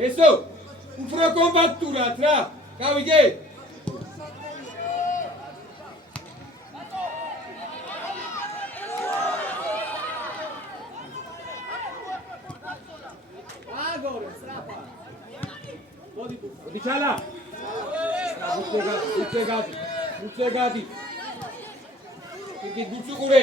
Eso, უფრო კომპაქტურად რა. გავიგე? მოდი ჩალა. უცეგადი. იგი გუცუყურე.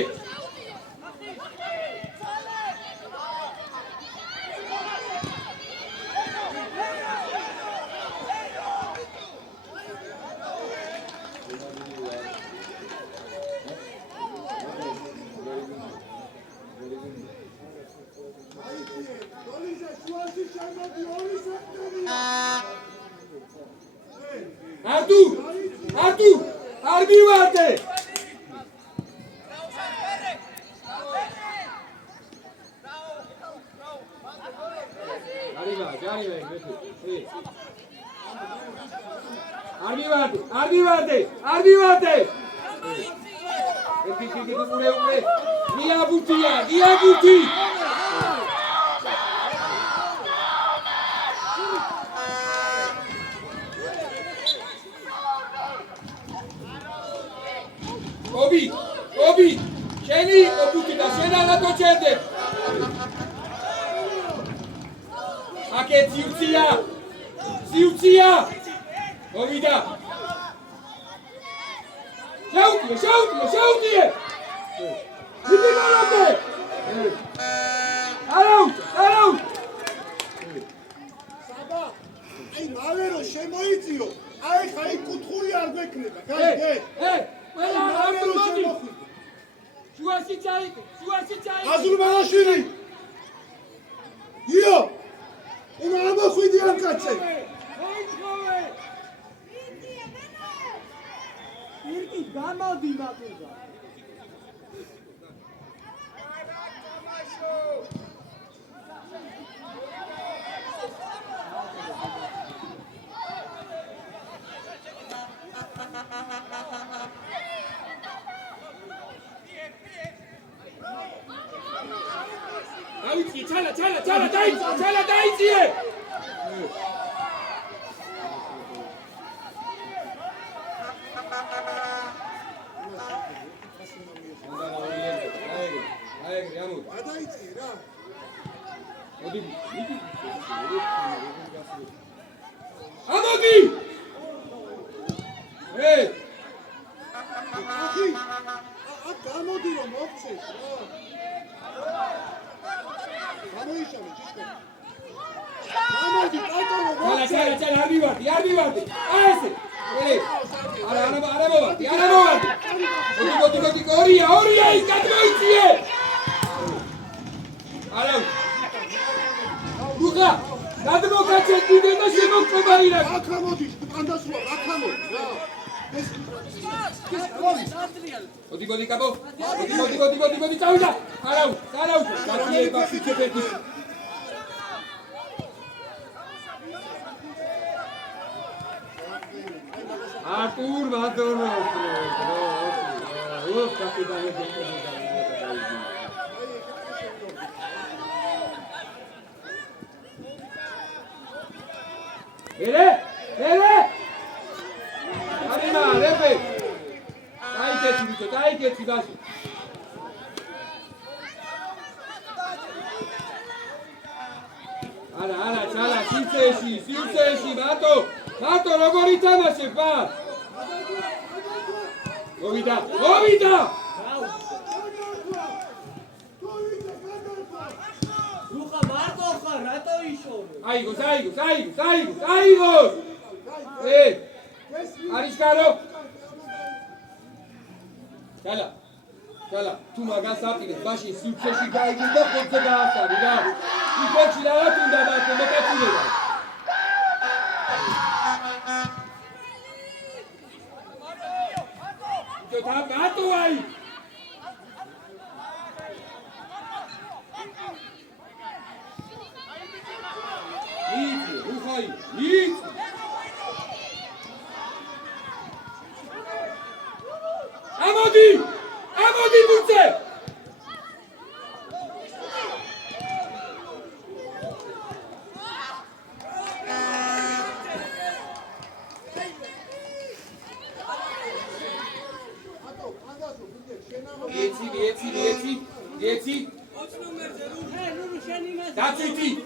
Artu, arbi vate. Arbi vate. Dia buti. Obi, შენი ობუთი და შენ არა თოჩერდე. აკე სიუცია. მოვიდა. შაუტიე. დიდი მალამდე. არაუ. საბა, აი მალე რომ შემოიწიო, აი ხა იქ კუთხური არ გვექნება. გაიგე? ყველა ამბობდი. შუაში ჩაიგე. აზურბაიჯანი. იო. უნდა ამოხვიდი ამ კაცზე. მოიწოვე. ირკი გამოდი მაგურა. Давайте, чала, дайте! Амоди! Эй! Ахи! Амоди რომ მოხდეს რა. გამოიშალე ჭიშკა. გამოდი კატორო მოხდეს. ჩალა, არ მივარდი. ასე. არა მოვარდი. მოდი, ორია ის გადმოიწიე. არა. რუხა, გადმოგაჩეკიდე და შემოგწმაირა. აქ მოდი, პანდასუა, აქ მოდი რა. მოდი კაბო. მოდი, წავიდა. არაუ. გაციება ფიჩებეთი. არტურ ვადონო. ო, კაპიტანი დეკორდა. Ere! Arina, repe! Dai che ti Ara, chala, siuseshi, mato, როგორი თამაშე, ბა! მოვიდა! აიგოს. არის გარო. Gala, tu magari sappi che facci successi dai che dopo te da stare, no? I coach da là tu da parte, ma che tu ne dai? Che t'ha fatto vai? Eat. Amodi Mutse! Dieci. Daciti.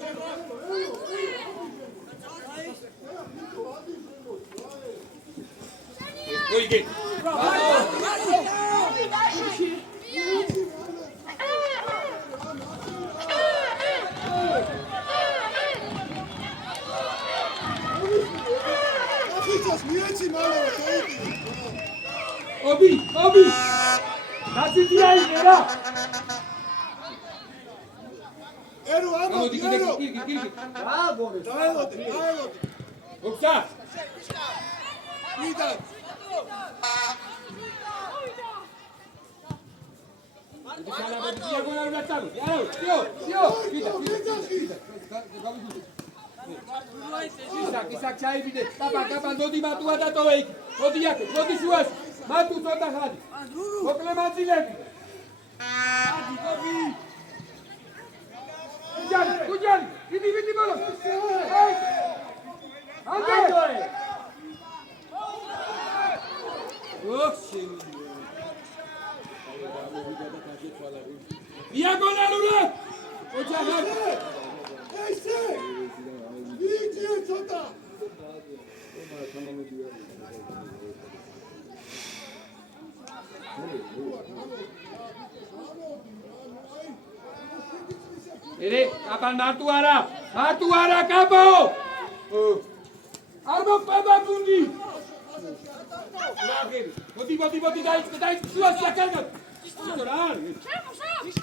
Poi che? Obi! Daciti ai, era! Kirki. Bravo! Uksa! Vida! Isak ჩაივიდე, კაპა, ნოდი მატუა და ტოვე იქ. მოდი აქ, მოდი შუას. მატუ ცოტა ხანი. მოკლე მაწილები. კუჯანი, დიდი ბოლო. ანდე. ოქშენი. Diagonalule! Ocağa! Neyse! İyice çota! Kapan Martuara kapo! Arbo peba bundi! Boti, dai, suas la carga!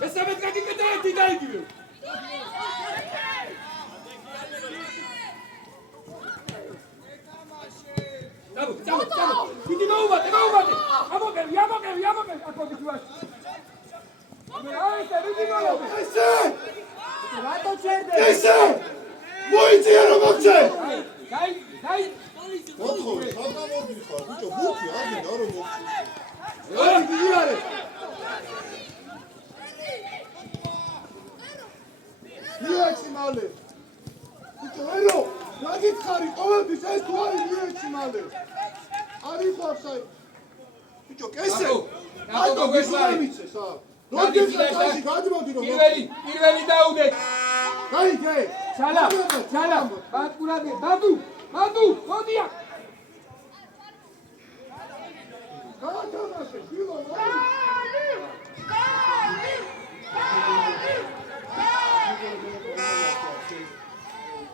Essa vez que dai! Ciao! Quindi non bate! Amo che a pochi suas! Neyse! Moiti yaramazcı! Dai! Otur, adam oldu yukarı. Bu ki abi, yarım oldu. Hadi gidiyor. Niye malı? Ero, nagit khari, qovel bises tuari niye malı? Ari xafsay. Bicho, kese? Ato geshmaritse, sa. პირველი დაუდე. Გაიგე. ჩალა. ბატკურადე, ბატუ, მოდია. გაათამაშე, შილო.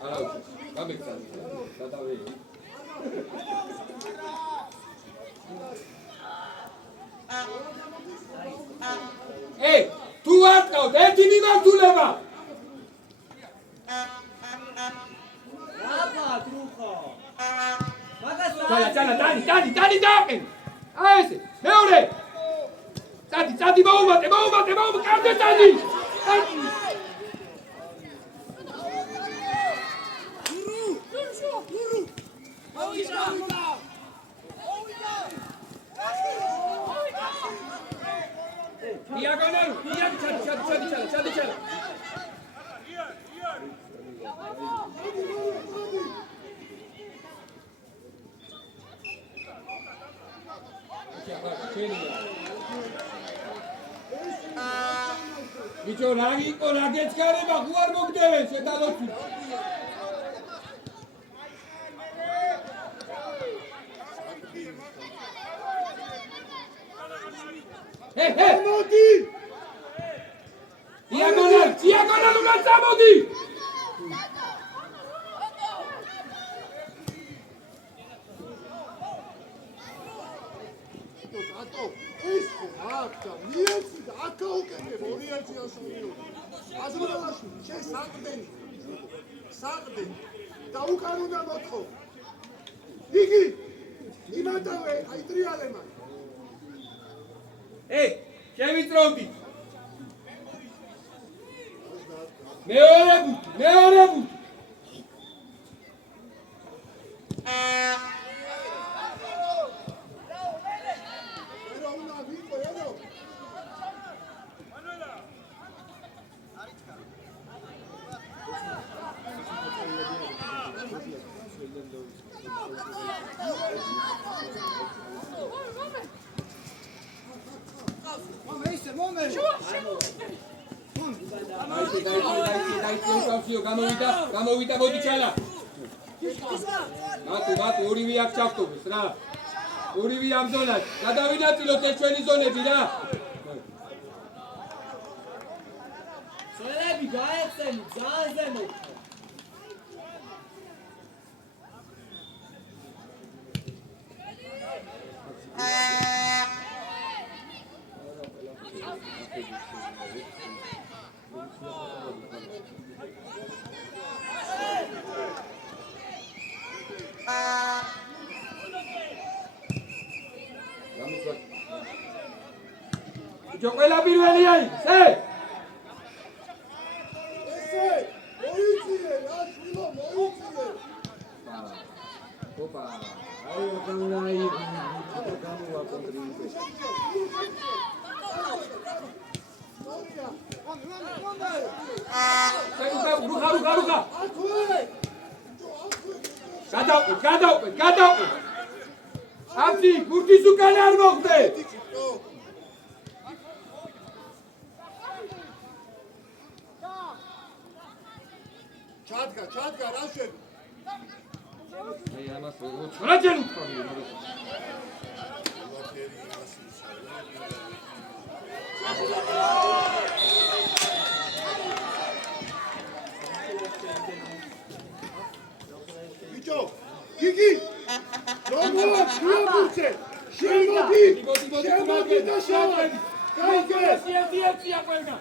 არა, გამეკცანი. დადავე. თუ არ ყავთ ერთი მიმართულება. ჩალა, დანი დააყენ. აი ესე, მეორე. წადი, მოუმატე, კარდე წადი. Diagonal, çadı. Bicho, ragets kareba, guar mogdeve, sedalotu. Hey! Modi! Diagonal, una zamodi! მიეცი და აქა უკეთებ 2-1 ასოლიო. აზრობალაში შენ საყდენი და უკან უნდა მოთხო. იგი იმატავე აი ტრიალემან. შევიწროვდი. მეორე ბუთი. გამოვიდა მოდი ჩალა. მათი ორივე აქ ჩავტოვეს რა. ორივე ამ ზონაში. გადავინაწილოთ ეს ჩვენი ზონები რა. ზონები გაეცემი, ძალიან ზემოთ. Jogela პირველი აი, ე! ესე, მოიწიე, რა შვილო, მოიწიე. ოპა, აი ოღონდ გამოვაკონტროლე. რუხა. გადავყვე. აბდი, გურდის უკან არ მოხდე. ჩადგა, რა შენ? აი ამას რა ჯერ უთხარი. ბიჭო, გიგი. რომო, შუაბურცე. შემოდი და შევარ. გაიგე ყველგან.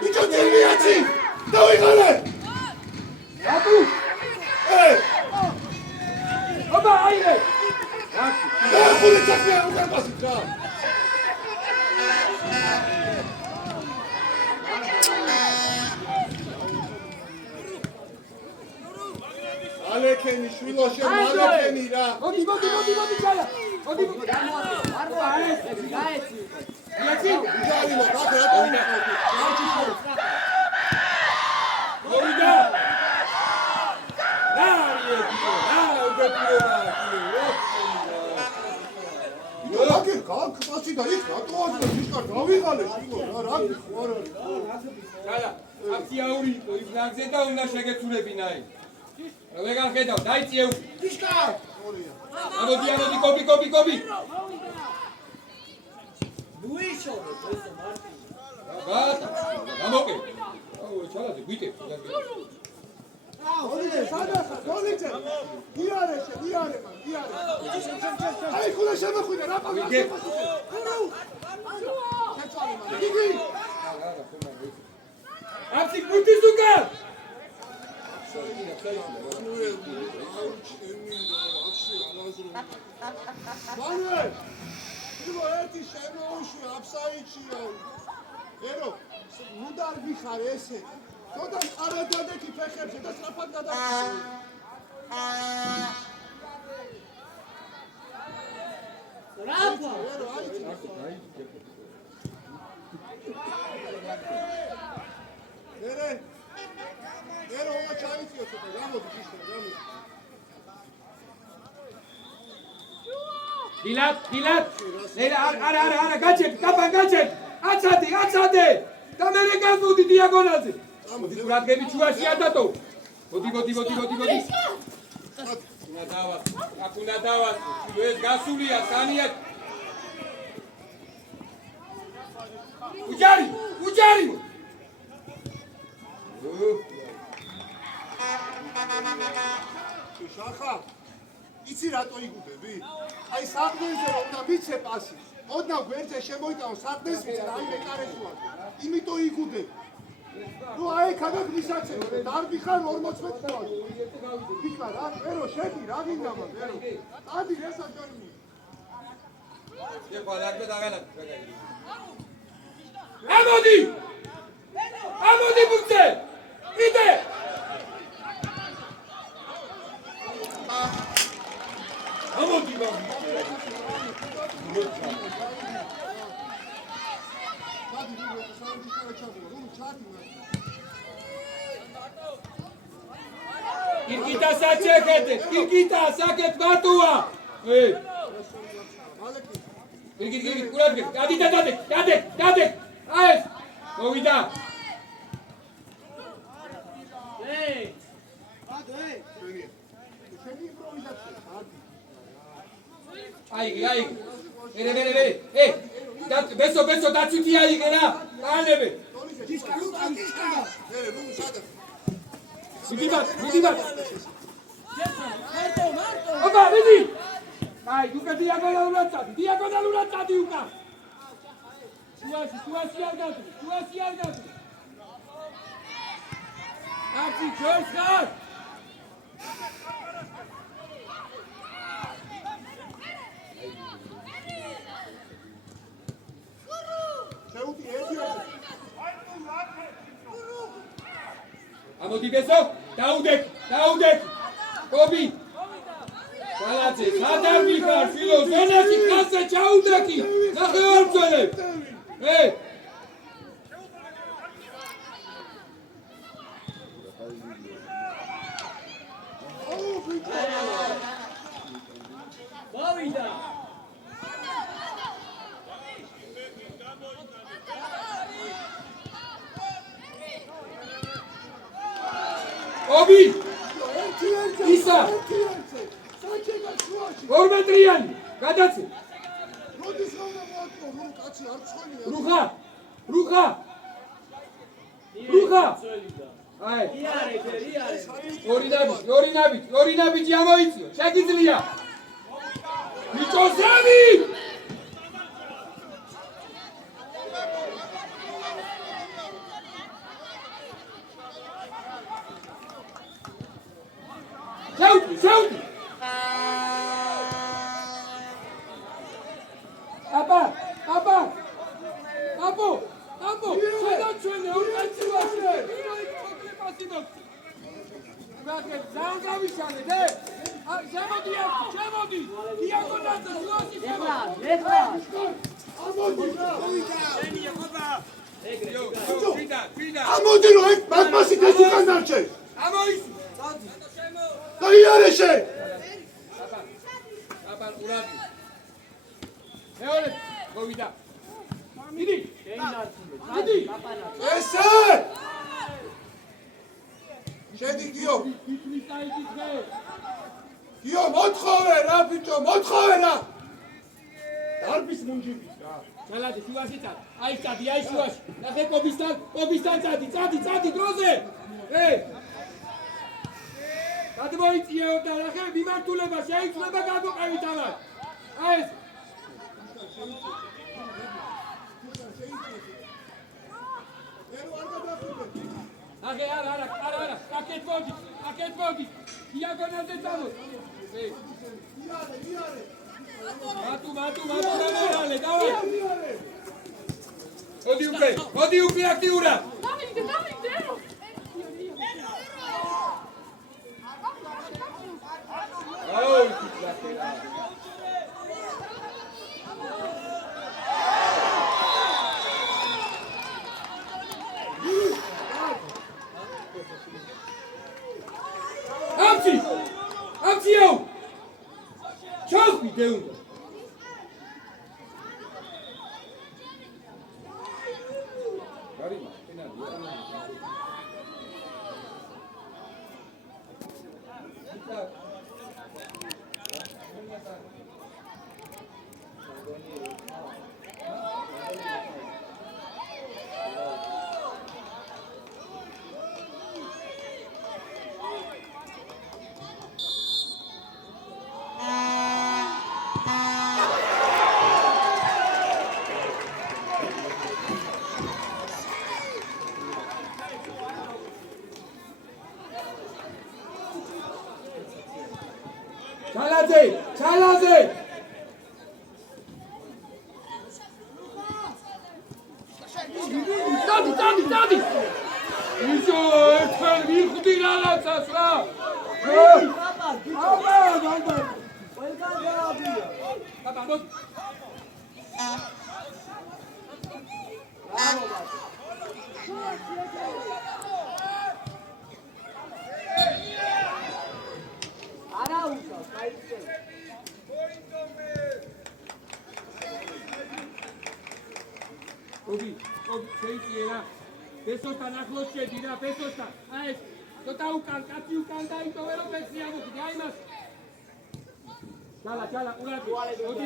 ბიჭო, ძილიაცი. დავიღალე. აბუ. ოპა, აირე. და ხული წაკე უნდა პასი რა. ალექენი შვილოშე ალექენი რა. მოდი ჩალა. მოდი. გაეცი. იაცი, ჯალილო, ბაქ რა ტოვნა. მოვიდა. ბაქი კაკასი და იქ რატოა ისკარ დავიღალე შვილო რა ხوار არის. ჩალა. აფიაური ის ნაგზე და უნდა შეგეცურებინა აი. ვეგან ხედავ, დაიწიე. ისკარ. ამოდი, კოპი. ბუიშოვე, ესე მარტი. გატა. გამოკე. აუ, ჩალაზე გვიტე. სადახა, დოლიცე. იარე. აი ხულა შემოხვიდე რა პასი. გიგი. აფსი გურდის უკან. მანუელ, შვილო ერთი შემოუშვი აფსაიჩია. ერო, უნდა არ გიხარ ესე. თოდა ყარადადექი ფეხებზე და სწრაფად გადავხსნე. რაფა? ერო, აიცი. ერო, უნდა ჩაიწიო ცოტა, გამოდი ჯიშტა, გამოდი. დილად. არა, გაჩეკ, კაპან გაჩეკ. აცადე. და მე გაზუდი დიაგონალზე. მოდი ყურადღები ჩუაშია დატო. მოდი. უნდა დავას. ეს გასულია სანიეთ. უჯარი. შახა. იცი რატო იგუდები? აი საყდენზე რომ უნდა მიცე პასი. ოდნავ გვერდზე შემოიტანო საყდენს მიცე და აი მეკარეშუა. იმიტომ იგუდები. ნუ აი ქაგაკ მისაცემ დარბი ხარ 40 წელს. ვიკა რა, ერო შედი რა გინდა მაგ ერო. ადი ესა ჯონი. ეხლა ლაგბე დაღალა. ამოდი! ამოდი ბუქცე! იდე! ამოდი ბაბი! Irgita saçeket, Irgita saket batua. Irgit, kurat git. Dadek. Ayes. Movida. Hey! Ay. Bere. Hey. Beso, daçuti ay gera. Alebe. Midibat. Opa, vidi. Ay, duka diagonal uratsadi uka. Suasi algatu. Arti çözler. Amodi beso, Daudek. Kobi. Salatse, sadarbi kar, filo, zonasi kase Daudeki. Naxe ortsole. Hey. Movida! Obi! Isa! Ormetriani! Gadatse! Ruha! Ay! Orinabi jamoitsio! Shagizlia! Michosami! Sauti! Apo! Sadachene, orqatsivashe! Bagre, zangavishane, de! Შემოდი! დიაგონალზე შუაში შემოდი! ეხლა! ამოდი რომ ეს მაგმასით ეს უკან დარჩე! ამოისი! და იარეშე! აბა ურადი! მეორე მოვიდა! მიდი! ესე! შედი გიო! გიო მოთხოვე რა ბიჭო, მოთხოვე რა! დარბის მუნჯიბი რა. ძალადი შუაში წადი. აი შუაში. ნახე კობისთან წადი დროზე. გადმოიწიეო და ნახე მიმართულება შეიძლება გამოყევით ამას. აი ეს. ნახე არა. აკეთ მოდი. დიაგონალზე წამო. იარე. Matu, давай! Odi ukri aktiura! Davide! Amci! Čas mi te uno! ჩალაზე დადი ისო ერთად ვიხდი რაღაცას რა Obi, შეიძლება ფესოსთან ახლოს შედი რა, ფესოსთან. აი ეს, ცოტა უკან, კაცი უკან დაიტოვე რომ ფესი ამოხდი, აი მას. ჩალა, ყურადღე.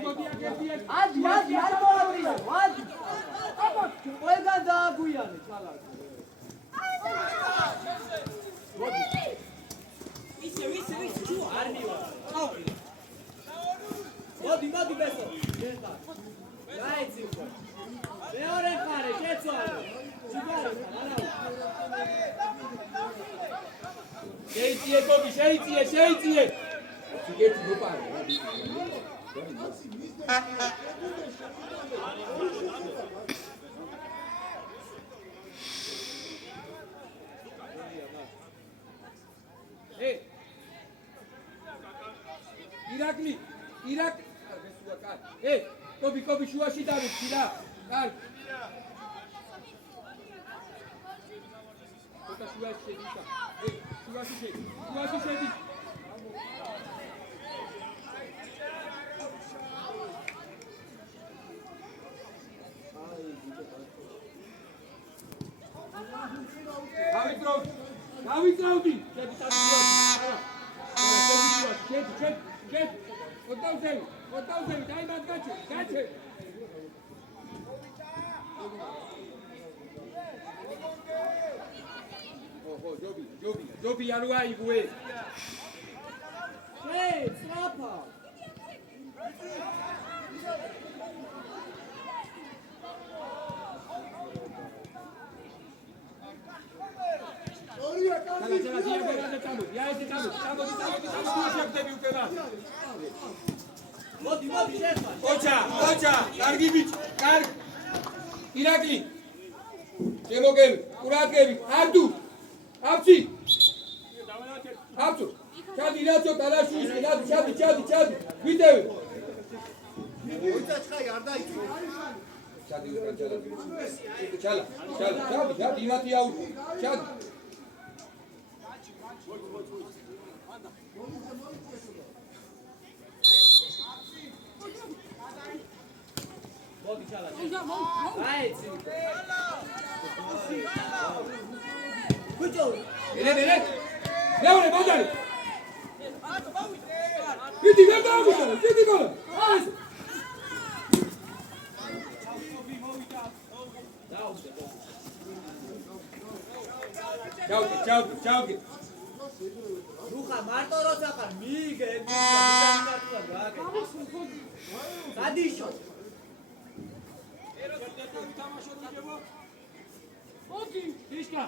მოდი, აგერდიეთ. ადი, არ მოაბრია, ადი. ყველგან დააგვიანე, ჩალა. ისე, ჩუა. არ მივა. წავრი. მოდი, ბესო. გეყა. გაიცი უკვე. მეორე ხარე, შეცვალე. ჩიგარი, არა. შეიძლება გობი, შეიძლება. ჩიგეთი გოპარე. ირაკლი. კობი შუაში დავიქცი რა. კარგი. შუაში შედი. დავიწრავდი. შედი ოდავზევი, დაიმად გაჩე. ჯობი არ ვაიგუე. სრაფა. ოჩა, კარგი ბიჭი, კარგი. ირაკლი. შემოგები, ყურადღებით, არდუ. აბცი. ჩადი რაცო ტალაშუის, ჩადი. ვიდევი. ოჩაჩხაი არ დაიწვი. ჩადი უკან ჩალა. ჩადი, იმათი აუდი. ჩადი. მოდი ჩალა. აიცი. ბიჭო. ელე. მეორე ბოდარი. ვიდი ვერ დააგუჩა, ვიდი გოლა. აი. ჩავდი. რუხა მარტო როცა ხარ მიიგე, გადიშო. მოდი, ისკა.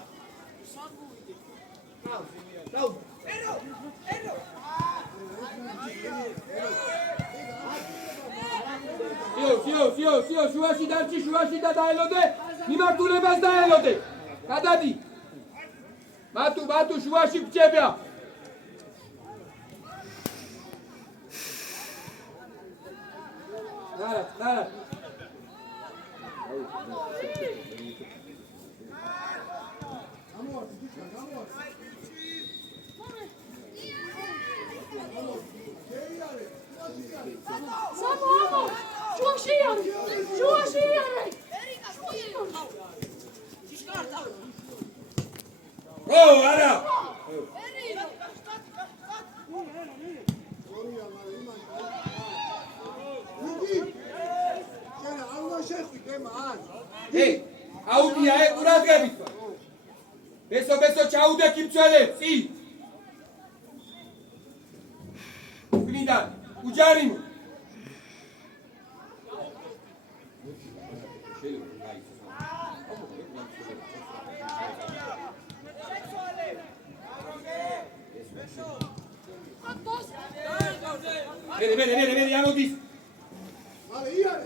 დაუ. სიო, შუაში დარჩი, შუაში და დაელოდე, მიმართულებას დაელოდე. გადადი. მატუ შუაში გჭებია. არა. არა. აუდია ყურადღებით. ბესო ჩაუდე კიბცველე, წი. გლინდან, უჯარიმ. მე ამოდის. მალე იარე.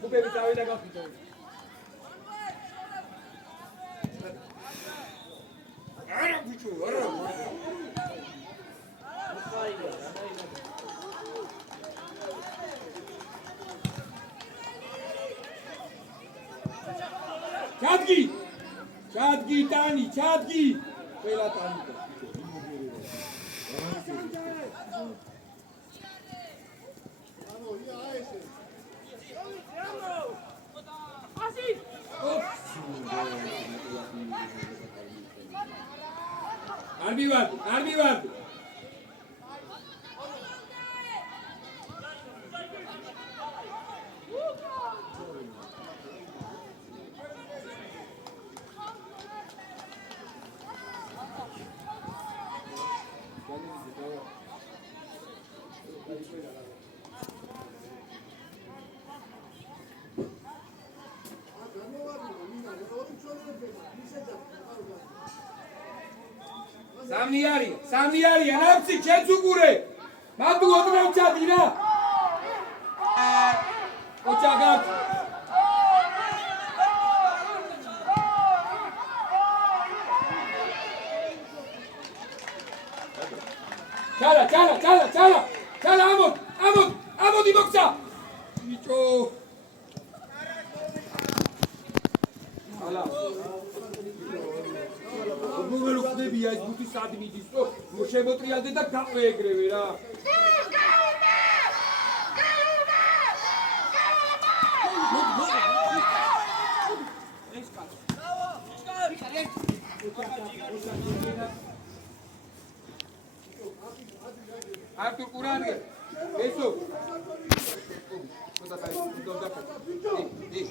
გუბები წავიდა გახიჭო. არა ბიჭო, არა. ჩადგი ტანი, ჩადგი. ყველა ტანი. არ მივარ. სამნი არის, არაფცი ჩემს უყურე. მანდ ოდნავ ჩადი რა. ოჩაგად. ჩალა, ამოდი მოქცა. ბიჭო. ალა. მოგელო ხდებია ეს ბუთი სად მიდის, რომ შემოტრიალდე და გაყვეეგრევე რა. არტურ ყურანგი, ესო.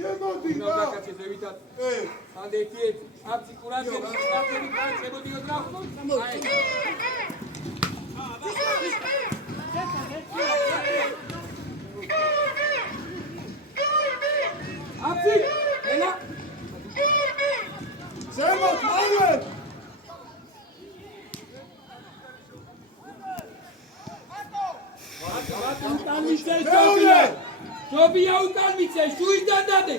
შემოდი რა. ნოდაკაცე ზევითად. ანდეთი აფცი ყურანგი, აფცი შემოდიოდ რა. აი. აფცი, ელა. შემოდ, მალე. ჯობია უკან მიცე, შუიდან დადე.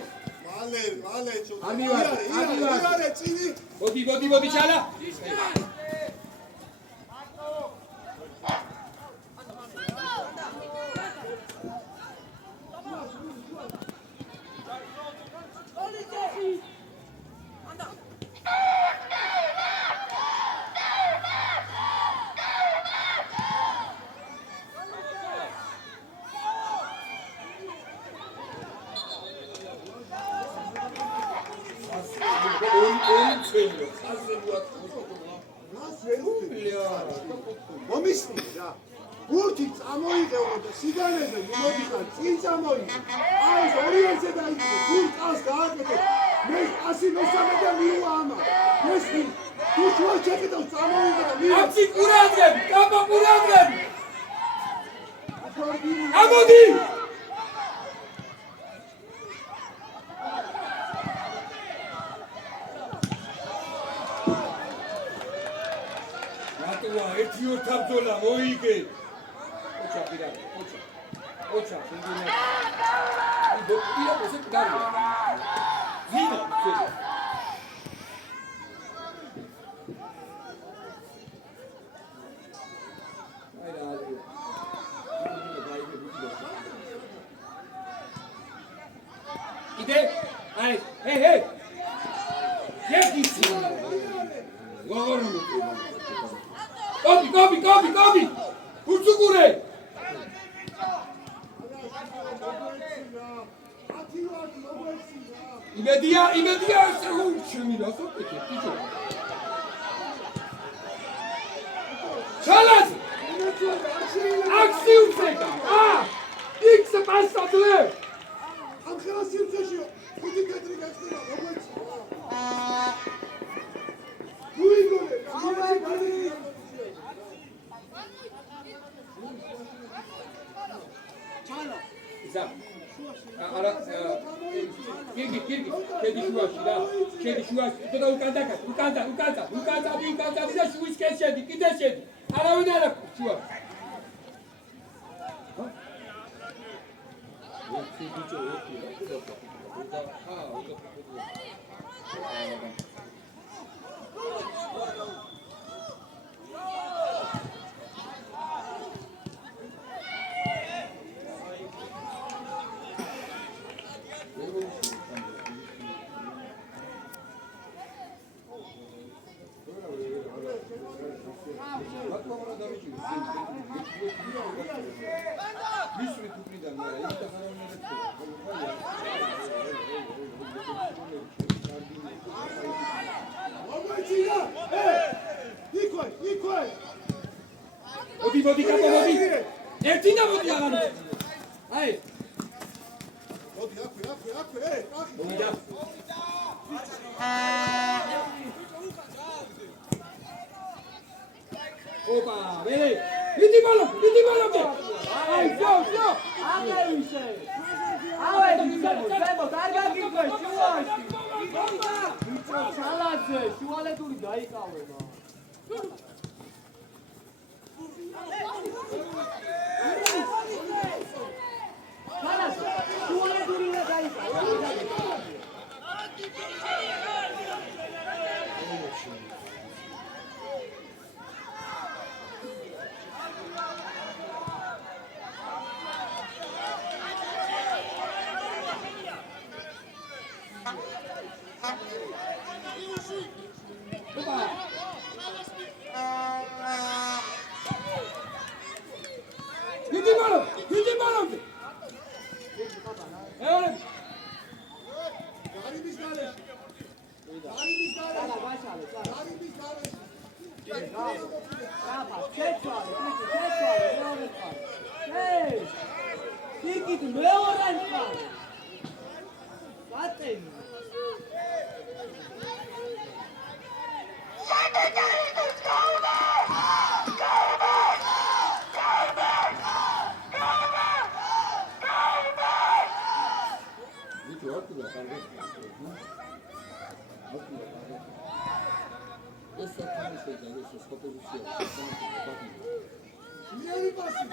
მალე, ამივარ, წინი. მოდი, ჩალა. მომისმი რა. გურთი წამოიღეო და სიგანეზე მიმოდიხარ, წინ წამოიღე. აი ეს ორიელზე დაიწყე, გურ წას გააკეთე. მე 100 მესამე და მიუვა ამა. მესმი, თუ შუა ჩეკიდავს წამოიღე და მიუვა. აფცი ყურადღები, კაბა ყურადღები. ამოდი! ერთი ორთაბძოლა მოიგე. ოჩა პირა, ოჩა, შენგინა. აი დოკტია ესე გდარია. ვინა, ცოტა. აი რა არის. იდე, აი, ჰე. ერთი. გოგორნუ. Kobi! Utsugure! Imedia, şemila sohbet et, dico. Çalaz! Aksi ukseka! İlk sefer satılır! Ankara simseşiyor. Kutu getirin geçtiler. Duygu ne? ისა არა გიგი შედი შუაში და შედი შუაში და უკან და შუის კეს შედი კიდე შედი არავინ არ აქვს შუაში მოდი კაპო მოდი ერთი და მოდი აღარ აი მოდი აქვე მოდი და ოპა ვერე იდი ბალო აი შო აგეიშე ავედი ზემოთ არ გაგიგვე შუაში ვიწრო ჩალაძე შუალედური დაიკავება ჩალაძე შუალედური დაიკავება იდი ბალო ეორე გარიბის გარეშე აბა ჩეჩვალე მეორე ხარ იქით მეორე ხარ ბატენი მიერი პასი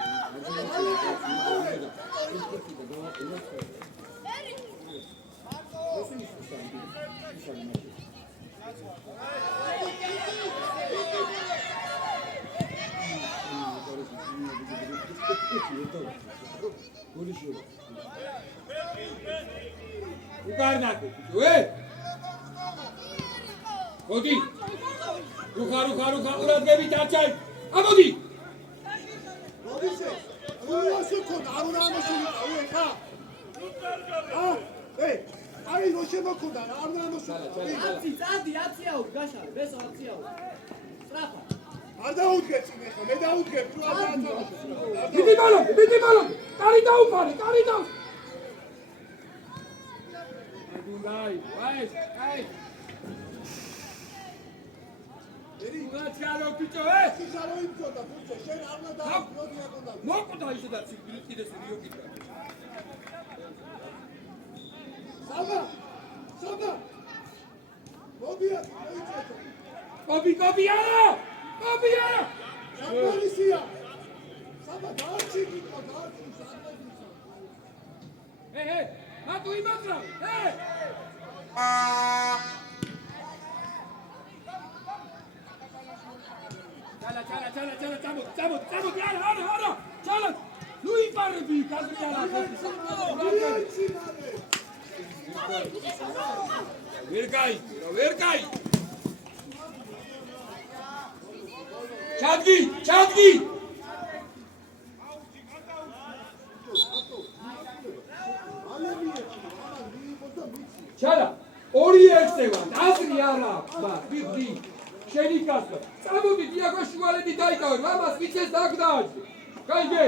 უკარნაკი ვე მოდი რუხა ყურადღებით არჩაი ამოდი მოდიშე უასო ქონდა არ უნდა ამოსულიყავი ხა აი რო შემოქონდა რა არ უნდა ამოსულიყავი აცი წადი აციაო გაშალე ბესო აციაო სტრაფა არ დაუდგეთ მე ხა მე დაუდგებ რო არ დააწავო მიდი ბალო კარი დაუფარე აი გაცალო ბიჭო სიზარო იმწოდა ბიჭო შენ არ უნდა დაუდგოდი აკონდა მოკვდა ისედაც კიდეს რიოკიდა საბა მოდია მოიწეთო კოპი არა პოლიცია საბა დაარჩი ბიჭო დაარჩი მატუ იმაგრა ჩამოდი არა ჩალა ნუ იპარები კაზრიალა ვერ კაი ჩადგი ჩალა ორი ერთევა აზრი არა ვიღდი შენი კაცო წამოდი დიაგო შუალედი დაიკავე მამას ვიცეს დაგდააჭი კაიგე